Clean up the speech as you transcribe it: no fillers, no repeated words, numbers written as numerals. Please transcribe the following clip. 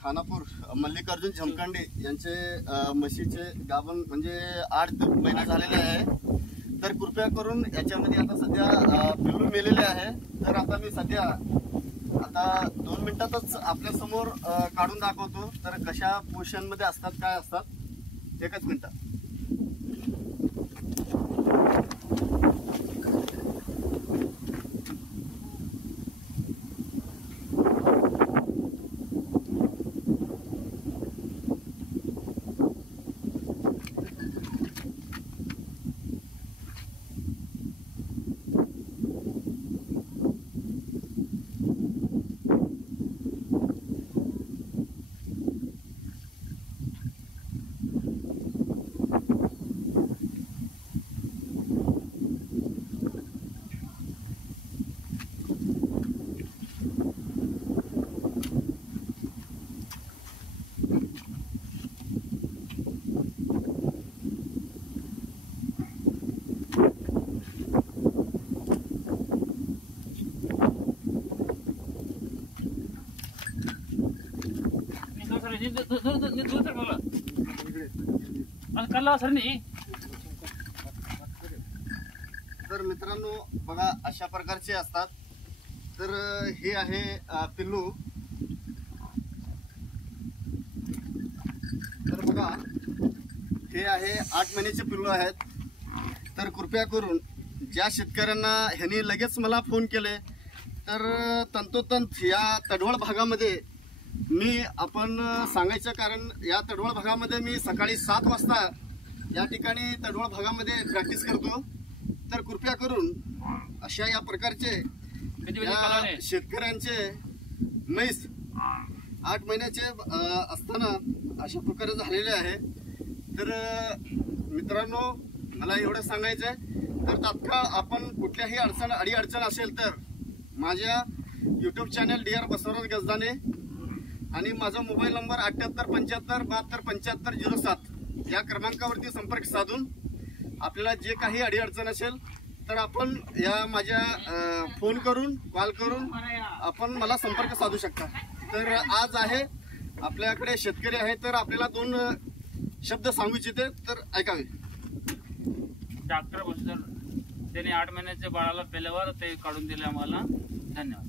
खानापूर मल्लिकार्जुन झमखंडे यांचे म्हशीचे गाभण म्हणजे 8 महिना झालेले आहे। तर कृपया करून याच्यामध्ये आता सध्या पिल्लू मेलेले आहे। तर आता मी सध्या 2 मिनिटातच आपल्या समोर काढून दाखवतो। तर कशा पोझिशन मध्ये असतात काय असतात एकच मिनिट। तर मित्रांनो बघा अशा प्रकारचे असतात। तर हे आहे पिल्लू। तर बघा हे आहे 8 महिन्याचे पिल्लू आहेत। तर कृपया करून ज्या शेतकऱ्यांना ह्यांनी लगेच मला फोन केले तर तंतोतंत या तडवळ भागामध्ये आपण सांगायचं कारण या तडवळ भागामध्ये मी सकाळी 7 वाजता या ठिकाणी तडवळ भागामध्ये प्रॅक्टिस करतो। तर कृपया करून अशा या प्रकारचे शेतकऱ्यांचे म्हैस 8 महिन्याचे असताना अशा प्रकारे झालेले आहे। तर मित्रांनो मला एवढं सांगायचं आहे तर तात्काळ आपण कुठल्याही अडचण असेल तर माझ्या YouTube चॅनल DR बसवराज गजदाने आणि माझा मोबाईल नंबर 7875727507 या क्रमांकावरती संपर्क साधून आपल्याला जे काही अडचण असेल तर आपण या माझ्या फोन करून कॉल करून आपण मला संपर्क साधू शकता। तर आज आहे आपल्याकडे शेतकरी आहे तर आपल्याला 2 शब्द सांगू इच्छिते तर ऐकावे। डॉक्टर बसर त्यांनी 8 महिन्याच्या बाळाला पेल्यावर ते काढून दिले आम्हाला। धन्यवाद।